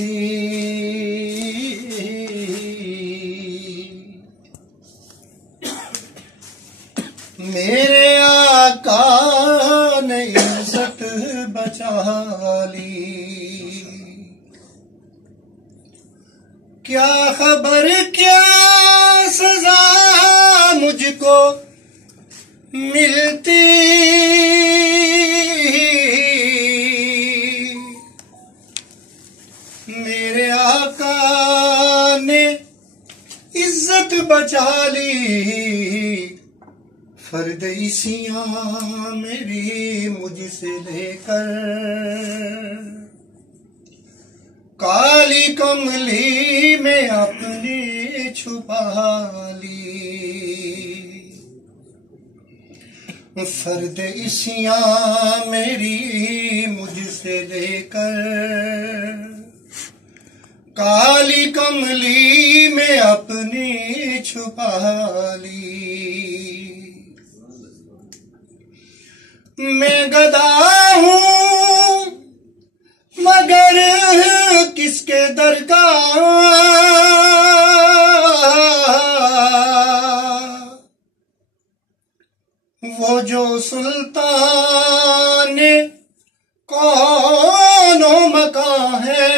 ملتی، میرے آقا نے عزت بچا لی، کیا خبر کیا سزا مجھ کو ملتی، میرے آقا نے عزت بچا لی، فرد عیسیاں میری مجھ سے لے کر کالی کملی میں اپنی چھپا لی، فرد عیسیاں میری مجھ سے لے کر کالی کملی میں اپنی چھپا لی، میں گدا ہوں مگر کس کے در کا، وہ جو سلطان کون و مکان ہے،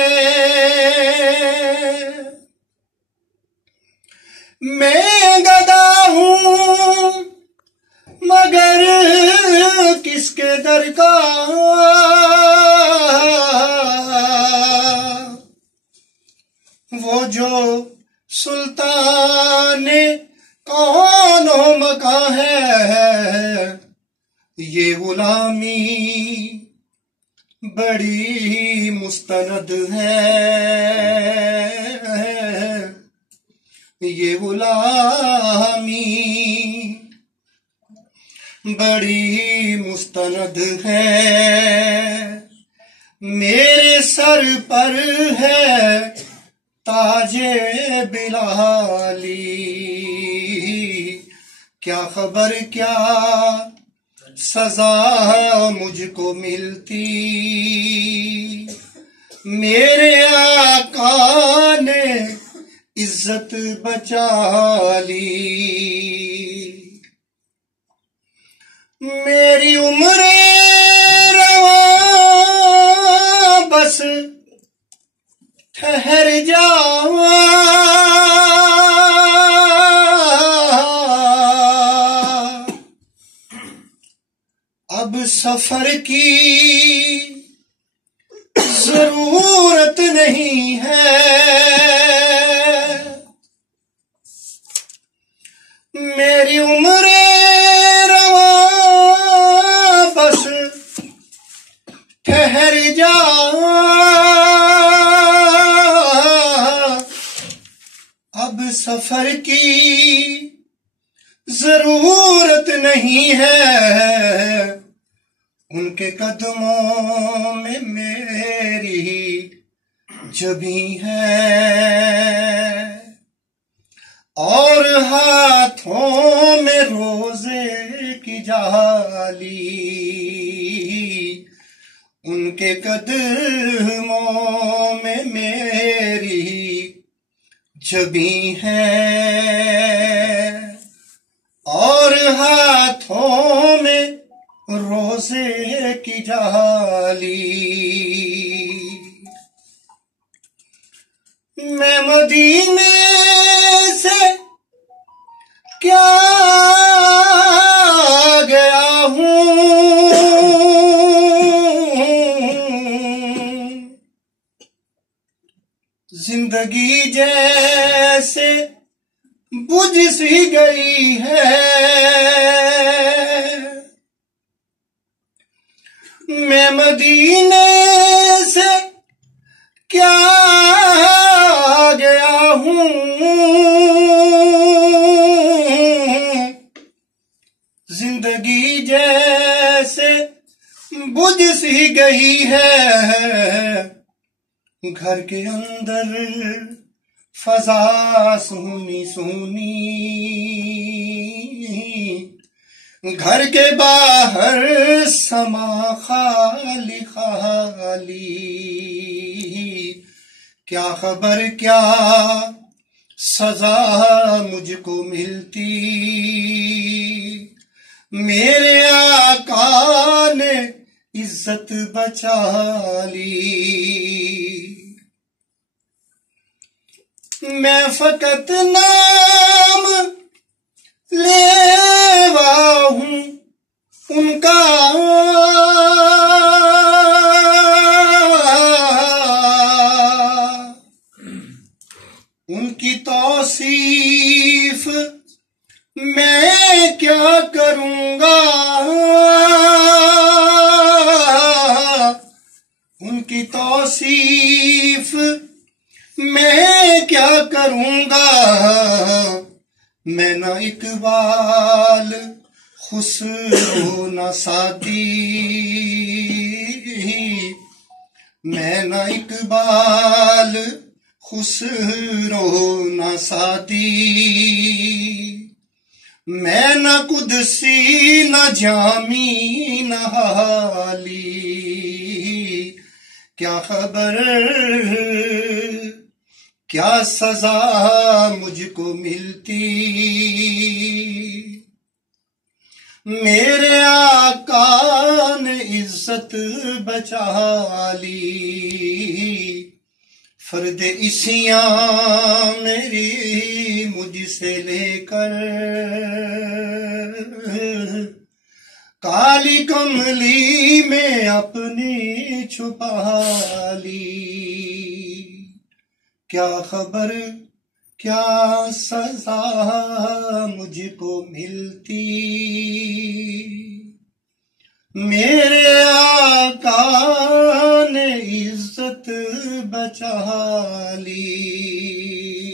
میں گدا ہوں مگر کس کے در کا، وہ جو سلطان کون و مکان ہے، یہ غلامی بڑی مستند ہے، یہ غلامی بڑی مستند ہے، میرے سر پر ہے تاج بلالی، کیا خبر کیا سزا مجھ کو ملتی، میرے آقا نے عزت بچا لی، میری عمر رواں بس ٹھہر جاؤ، اب سفر کی ضرورت نہیں ہے، میری عمر رواں بس ٹھہر جاؤ، اب سفر کی ضرورت نہیں ہے، ان کے قدموں میں میری جبیں ہے، اور ہاتھوں میں روزے کی جالی، ان کے قدموں میں میری جبیں ہے، اور ہاتھوں میں روزے کی جالی، میں مدینے سے کیا گیا ہوں، زندگی جیسے بجھ سی گئی ہے، میں مدینے سے کیا گیا ہوں، زندگی جیسے بجھ سی گئی ہے، گھر کے اندر فضا سونی سونی، گھر کے باہر سما خالی خالی، کیا خبر کیا سزا مجھ کو ملتی، میرے آقا نے عزت بچا لی۔ میں فقط نام لیوا ہوں ان کا، ان کی توصیف میں کیا کروں گا، ان کی توصیف میں کیا کروں گا، میں نہ اقبال خسرو نہ سعدی، میں نہ اقبال خسرو نہ سعدی، میں نہ قدسی نہ جامی نہ حالی، کیا خبر کیا سزا مجھ کو ملتی، میرے آقا نے عزت بچا لی۔ فرد عصیاں میری مجھ سے لے کر کالی کملی میں اپنی چھپا لی، کیا خبر کیا سزا مجھ کو ملتی، میرے آقا نے عزت بچا لی۔